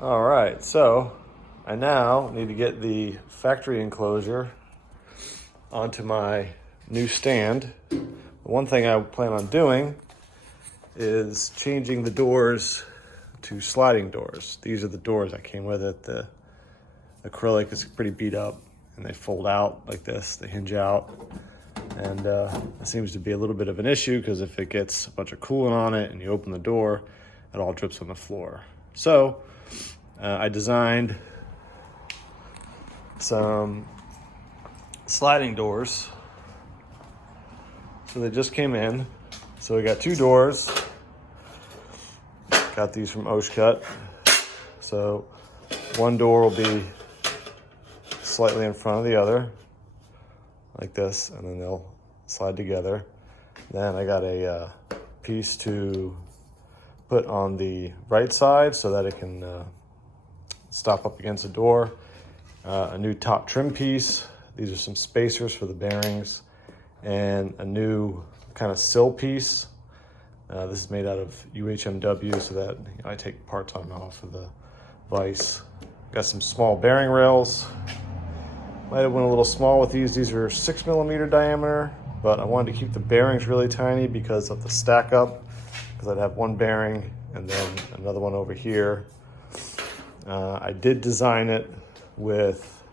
All right, so I now need to get the factory enclosure onto my new stand. One thing I plan on doing is changing the doors to sliding doors. These are the doors that came with it. The acrylic is pretty beat up and they fold out like this, they hinge out. And it seems to be a little bit of an issue because if it gets a bunch of coolant on it and you open the door, it all drips on the floor. So I designed some sliding doors. So they just came in. So we got two doors. Got these from Oshcut. So one door will be slightly in front of the other, like this, and then they'll slide together. Then I got a piece to put on the right side so that it can stop up against the door. A new top trim piece. These are some spacers for the bearings, and a new kind of sill piece. This is made out of UHMW so that I take part-time off of the vise. Got some small bearing rails. Might have went a little small with these. These are 6mm diameter, but I wanted to keep the bearings really tiny because of the stack up, because I'd have one bearing and then another one over here. I did design it with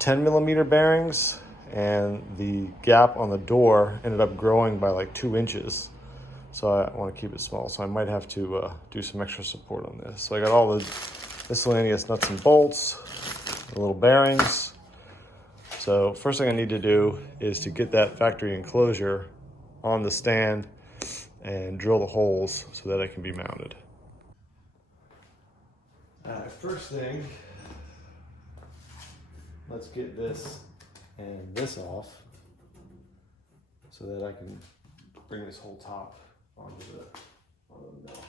10mm bearings, and the gap on the door ended up growing by like 2 inches. So I want to keep it small. So I might have to do some extra support on this. So I got all the miscellaneous nuts and bolts, the little bearings. So first thing I need to do is to get that factory enclosure on the stand and drill the holes so that it can be mounted. First thing, let's get this and this off so that I can bring this whole top onto the mill.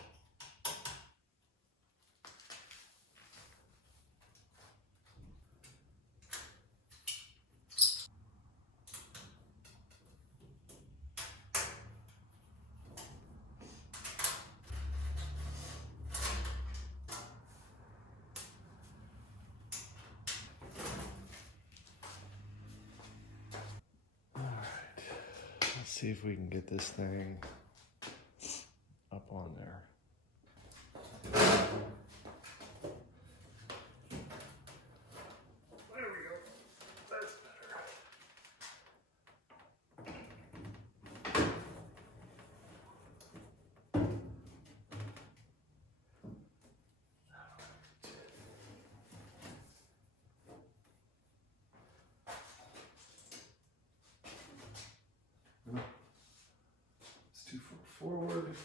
Let's see if we can get this thing up on there. There we go. That's better. It's too far forward.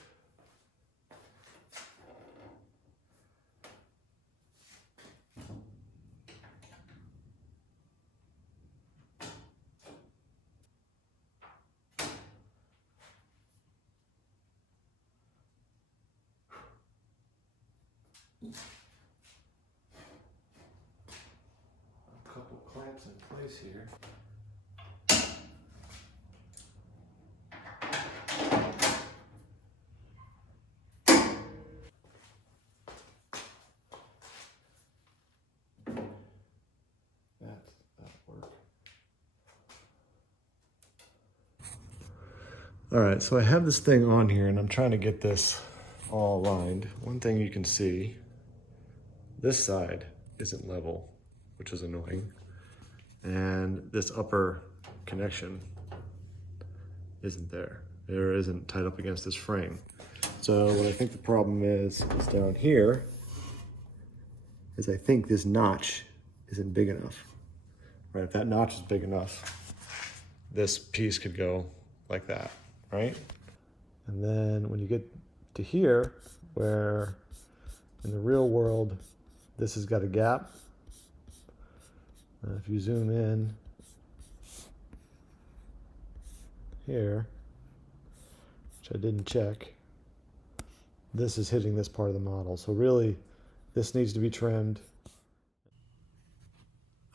A couple clamps in place here. That'll work. All right, so I have this thing on here and I'm trying to get this all aligned. One thing you can see, this side isn't level, which is annoying. And this upper connection isn't there. There isn't tied up against this frame. So what I think the problem is down here, is I think this notch isn't big enough. Right, if that notch is big enough, this piece could go like that, right? And then when you get to here, where in the real world, this has got a gap. If you zoom in here, which I didn't check, this is hitting this part of the model. So really, this needs to be trimmed.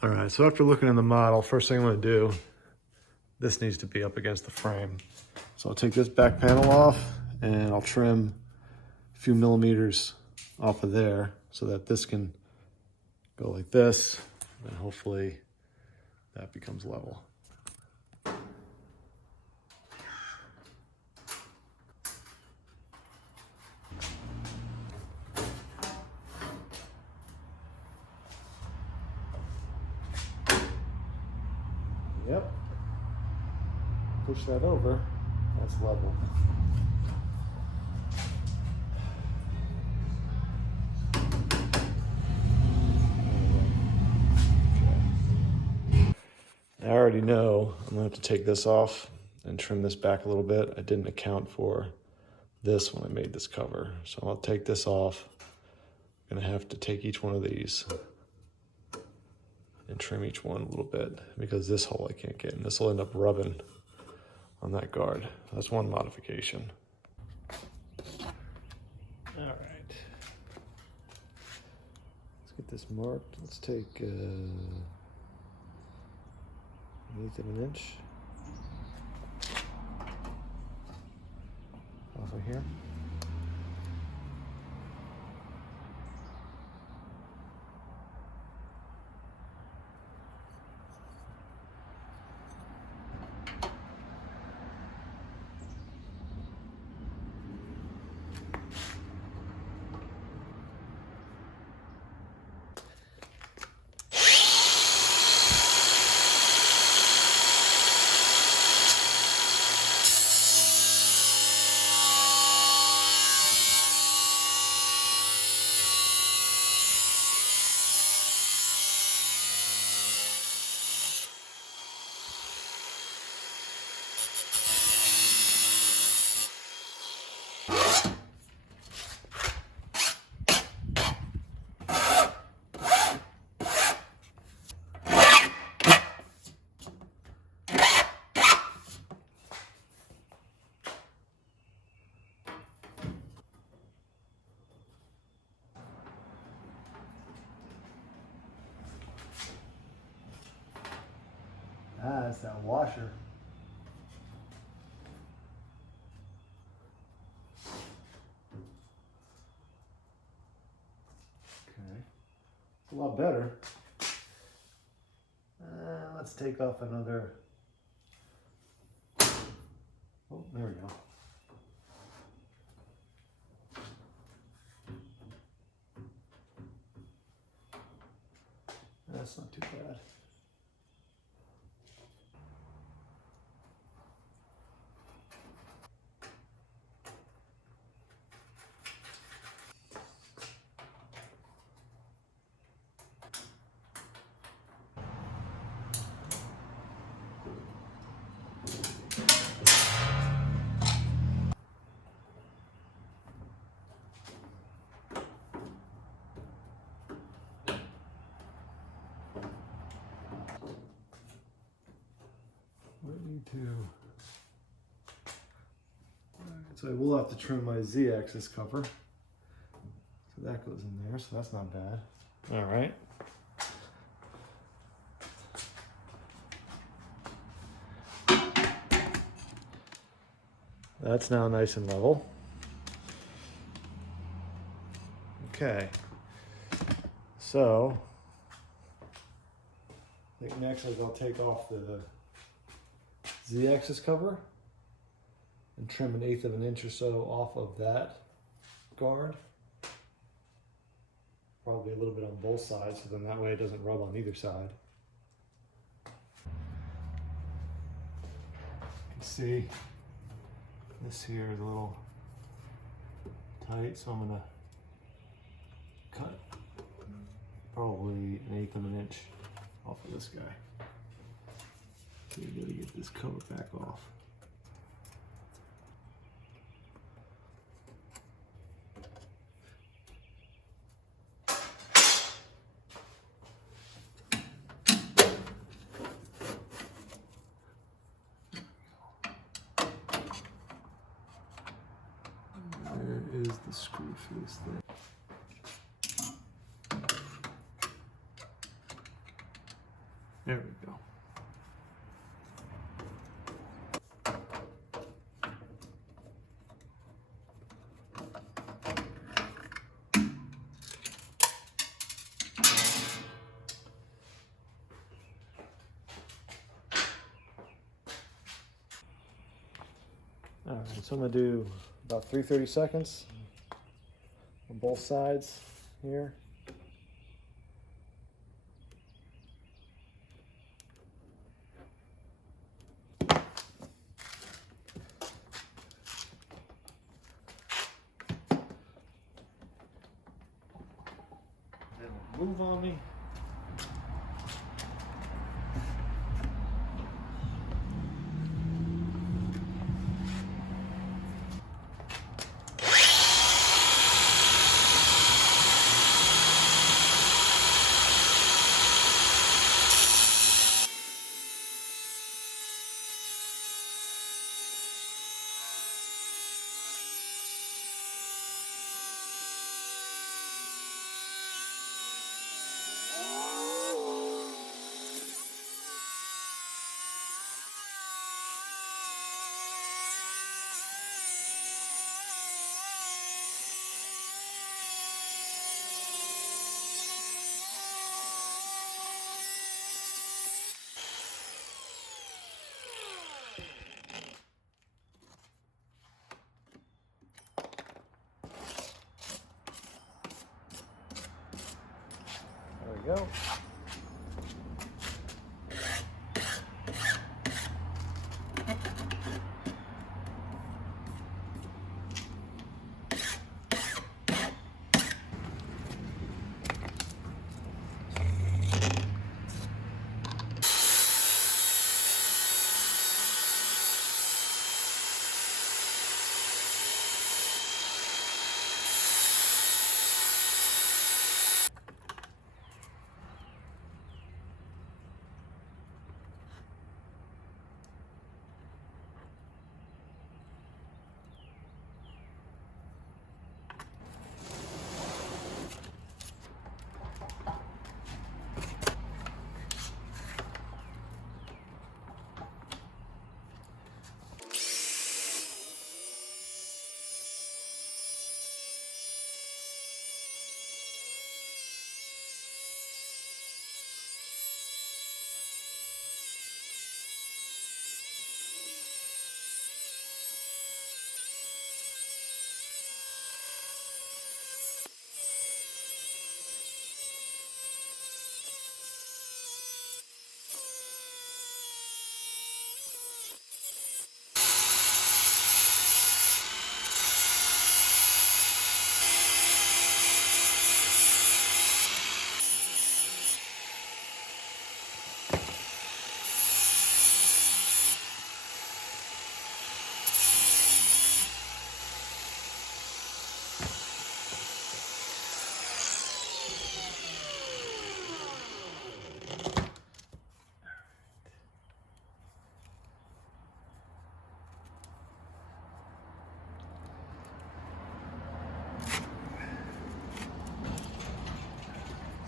All right, so after looking in the model, first thing I'm gonna do, this needs to be up against the frame. So I'll take this back panel off and I'll trim a few millimeters off of there so that this can go like this, and hopefully that becomes level. Yep. Push that over, that's level. I already know I'm gonna have to take this off and trim this back a little bit. I didn't account for this when I made this cover. So I'll take this off. I'm gonna have to take each one of these and trim each one a little bit because this hole I can't get in. This will end up rubbing on that guard. That's one modification. All right. Let's get this marked. Let's take 1/8 of an inch off of here. Ah, it's that washer. Okay, it's a lot better. Let's take off another. Oh, there we go. That's not too bad. So I will have to trim my Z-axis cover. So that goes in there, so that's not bad. All right. That's now nice and level. Okay. So I think next I'll take off the Z-axis cover and trim 1/8 of an inch or so off of that guard. Probably a little bit on both sides, so then that way it doesn't rub on either side. You can see this here is a little tight, so I'm gonna cut probably 1/8 of an inch off of this guy. So you gotta get this cover back off. There is the screw for this thing. There we go. Alright, so I'm gonna do about 3 seconds on both sides here. Then move on me. There we go.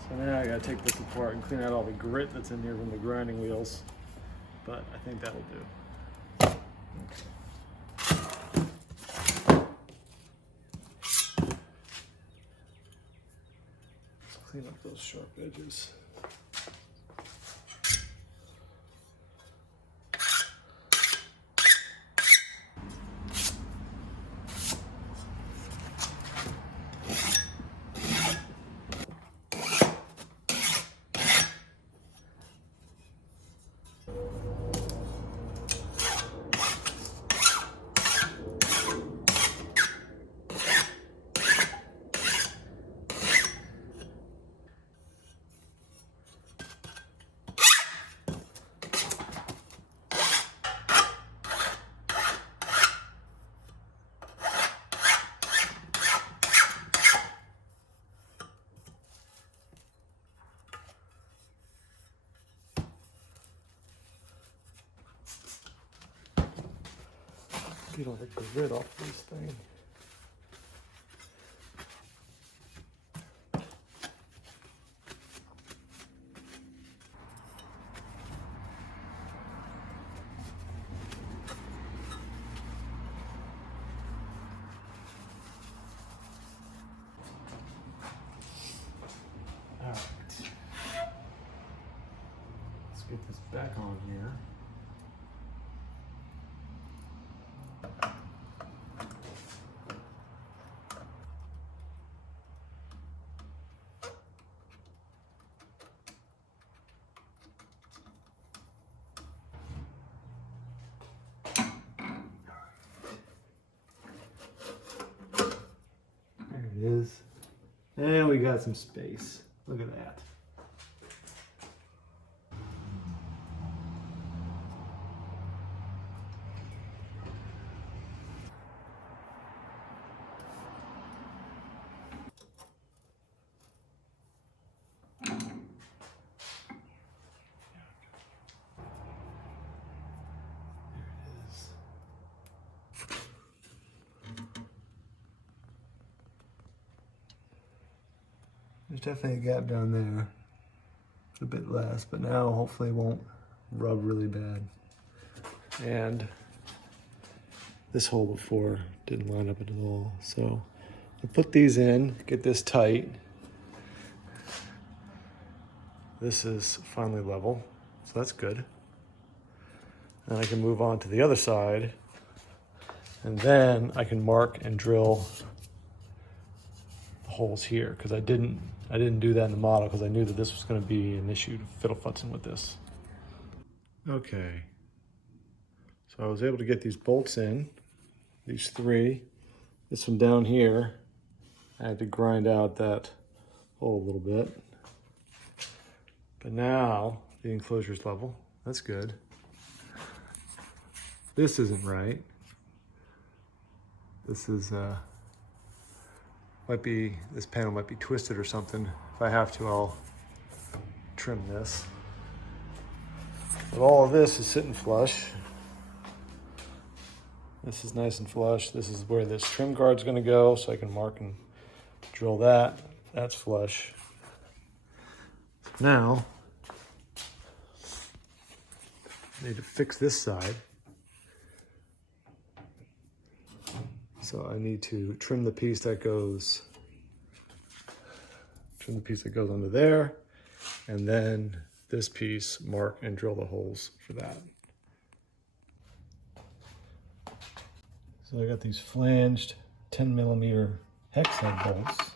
So now I gotta take this apart and clean out all the grit that's in here from the grinding wheels, but I think that'll do. Let's clean up those sharp edges. Get all the grit off this thing. All right. Let's get this back on here. And we got some space. Look at that. There's definitely a gap down there. It's a bit less, but now hopefully it won't rub really bad. And this hole before didn't line up at all. So I'll put these in, get this tight. This is finally level, so that's good. And I can move on to the other side, and then I can mark and drill the holes here, because I didn't do that in the model because I knew that this was going to be an issue fiddle-futzing with this. Okay, so I was able to get these bolts in, these three. This one down here, I had to grind out that hole a little bit. But now the enclosure's level. That's good. This isn't right. This is this panel might be twisted or something. If I have to, I'll trim this. But all of this is sitting flush. This is nice and flush. This is where this trim guard's gonna go, so I can mark and drill that. That's flush. Now, I need to fix this side. So I need to trim the piece that goes under there, and then this piece, mark and drill the holes for that. So I got these flanged 10mm hex head bolts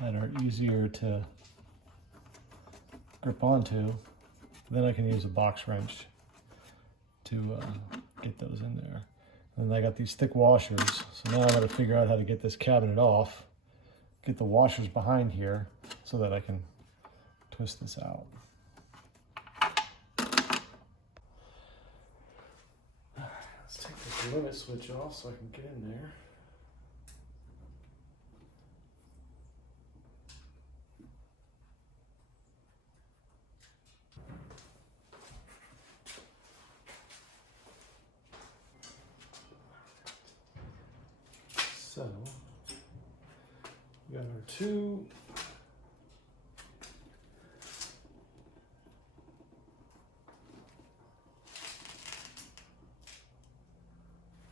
that are easier to grip onto. Then I can use a box wrench to get those in there. And I got these thick washers, so now I got to figure out how to get this cabinet off, get the washers behind here so that I can twist this out. Let's take this limit switch off so I can get in there. So, we got our two.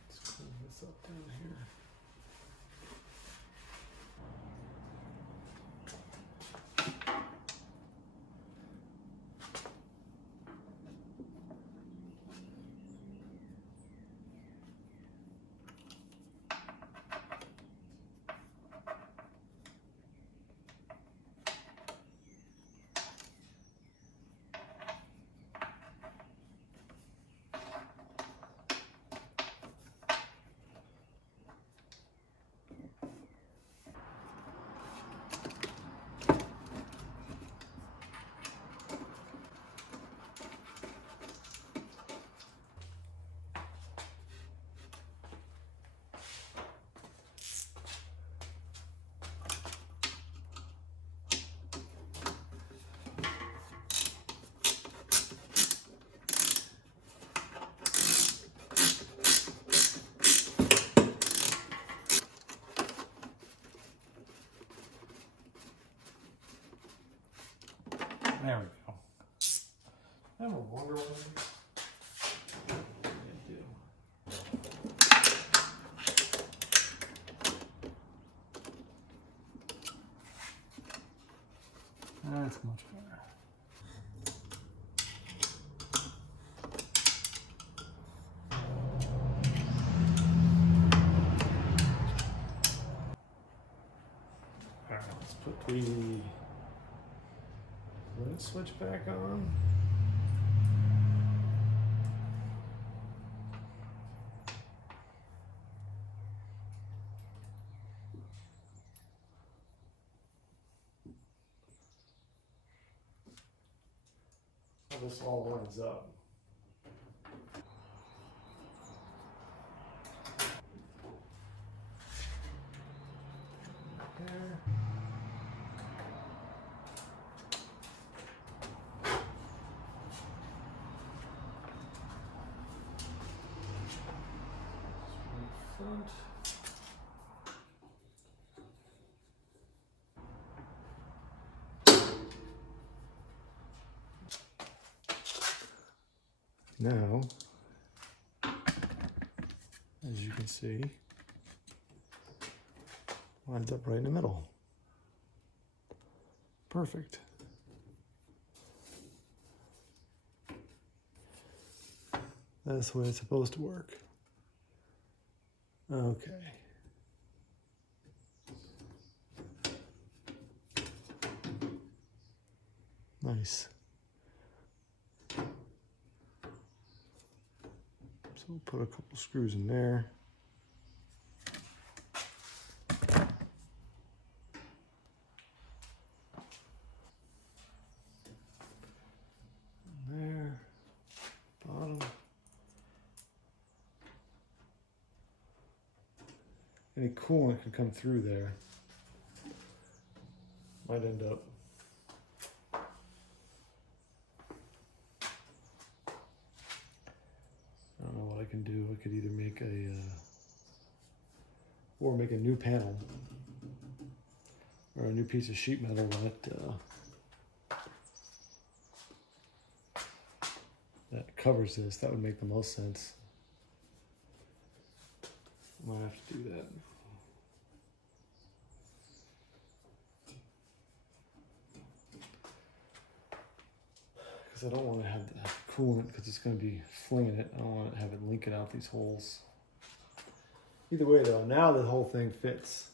Let's clean this up down here. There we go. And we'll wonder what they do. That's much better. All right, let's put the limit switch back on. how this all lines up. There. Front. Now, as you can see, lines up right in the middle. Perfect. That's the way it's supposed to work. Okay. Nice. So we'll put a couple screws in there. There. Bottom. Any coolant can come through there. Might end up I don't know what I can do. I could either make make a new panel or a new piece of sheet metal that covers this. That would make the most sense. I might have to do that. Because I don't want to have the coolant because it's going to be flinging it. I don't want to have it leaking out these holes. Either way though, now the whole thing fits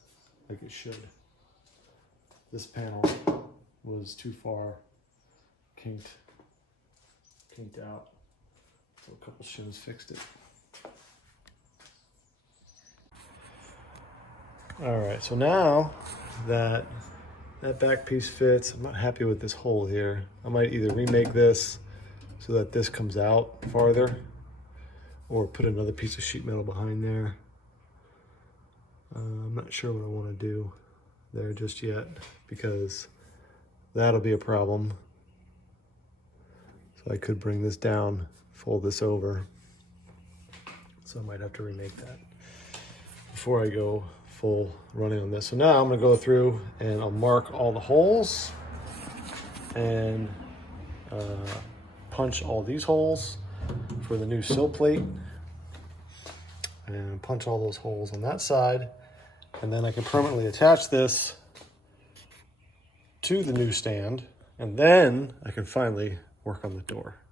like it should. This panel was too far kinked out. So a couple shims fixed it. All right, so now that back piece fits, I'm not happy with this hole here. I might either remake this so that this comes out farther or put another piece of sheet metal behind there. I'm not sure what I want to do there just yet because that'll be a problem. So I could bring this down, fold this over. So I might have to remake that before I go full running on this. So now I'm going to go through and I'll mark all the holes and punch all these holes for the new sill plate and punch all those holes on that side. And then I can permanently attach this to the new stand and then I can finally work on the door.